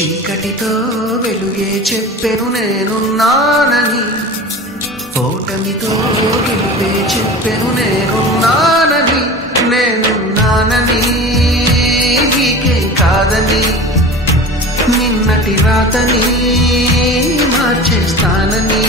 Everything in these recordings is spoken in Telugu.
చీకటితో వెలుగే చెప్పెను నేనున్నానని, ఓటమితో గెలుపే చెప్పెను నేనున్నానని, నేనున్నానని నీకే కాదని, నిన్నటి రాతని మార్చేస్తానని.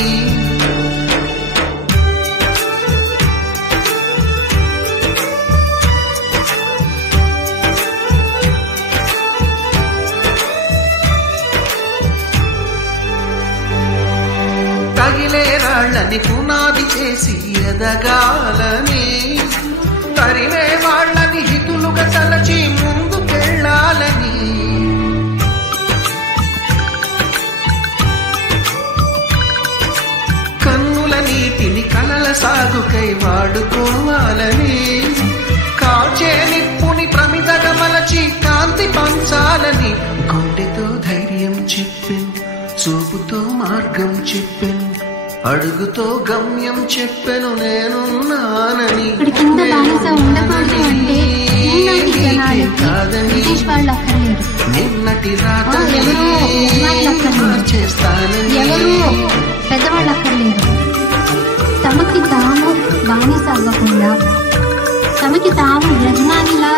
తగిలే రాళ్ళని పునాది చేసి ఎదగాలని, తరిమే వాళ్ళని హితులుగా తలచి ముందుకెళ్ళాలని, కన్నుల నీటిని కలల సాగుకై వాడుకోవాలని, కాచే నిప్పుని ప్రమిదగా మలచి కాంతి పంచాలని, గుండెతో ధైర్యం చెప్పెను, చూపుతో మార్గం చెప్పెను, అడుగుతో గమ్యం చెప్పెను నేనున్నానని. నిన్నటి రాతని మార్చేస్తానని. పెద్దవాళ్ళు అక్కర్లేదు, తమకి తాము బానిస అవ్వకుండా తమకి తాము యజమానిలా